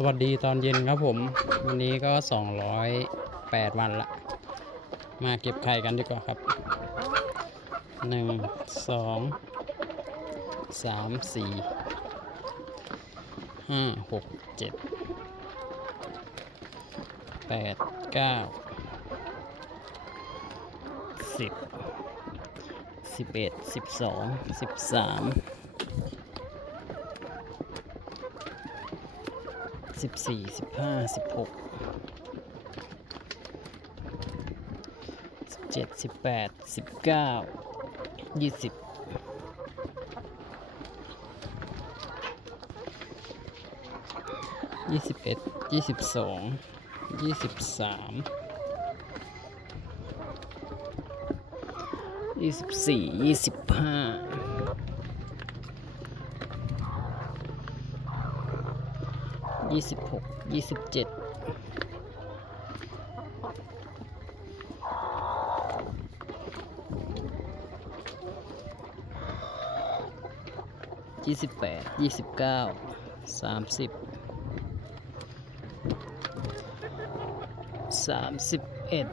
สวัสดีตอนเย็นครับผม วันนี้ก็ 208 วันละ มาเก็บไข่กันดีกว่าครับ 1 2 3 4 5 6 7 8 9 10 11 12 13 สิบสี่สิบห้าสิบหกสิบเจ็ดสิบแปดสิบเก้ายี่สิบยี่สิบเอ็ดยี่สิบสองยี่สิบสามยี่สิบสี่ยี่สิบห้า ยี่สิบหกยี่สิบเจ็ดยี่สิบแปดยี่สิบเก้าสามสิบสามสิบเอ็ด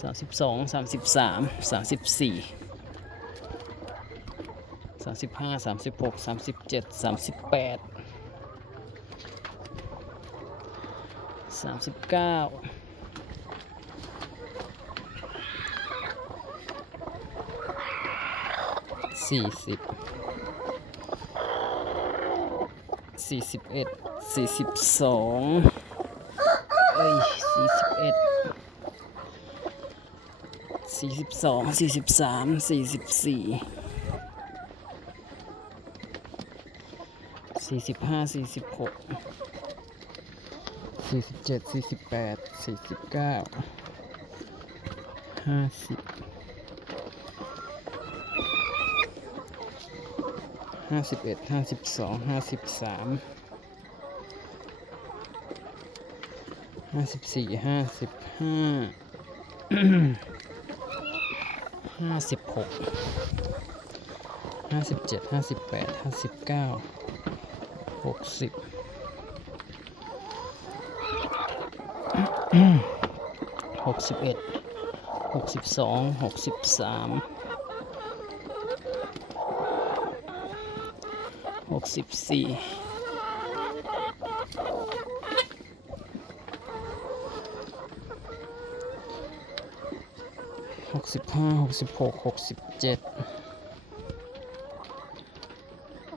สามสิบสองสามสิบสามสามสิบสี่ สามสิบห้าสามสิบหกสามสิบเจ็ดสามสิบแปดสามสิบเก้าสี่สิบสี่สิบเอ็ดสี่สิบสองเอ้ยสี่สิบเอ็ดสี่สิบสองสี่สิบสามสี่สิบสี่ สี่สิบห้าสี่สิบหกสี่สิบเจ็ดสี่สิบแปดสี่สิบเก้าห้าสิบห้าสิบเอ็ดห้าสิบสองห้าสิบสามห้าสิบสี่ห้าสิบห้าห้าสิบหกห้าสิบเจ็ดห้าสิบแปดห้าสิบเก้า หกสิบหกสิบเอ็ดหกสิบสองหกสิบสามหกสิบสี่หกสิบห้าหกสิบหกหกสิบเจ็ด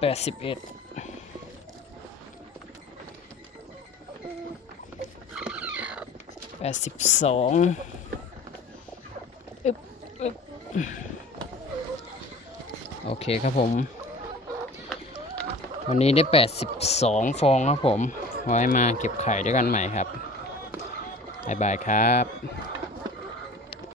แปดสิบเอ็ดแปดสิบสองอึ๊บอึ๊บโอเคครับผม วันนี้ได้แปดสิบสองฟองครับผม ไว้มาเก็บไข่ด้วยกันใหม่ครับ บ๊ายบายครับ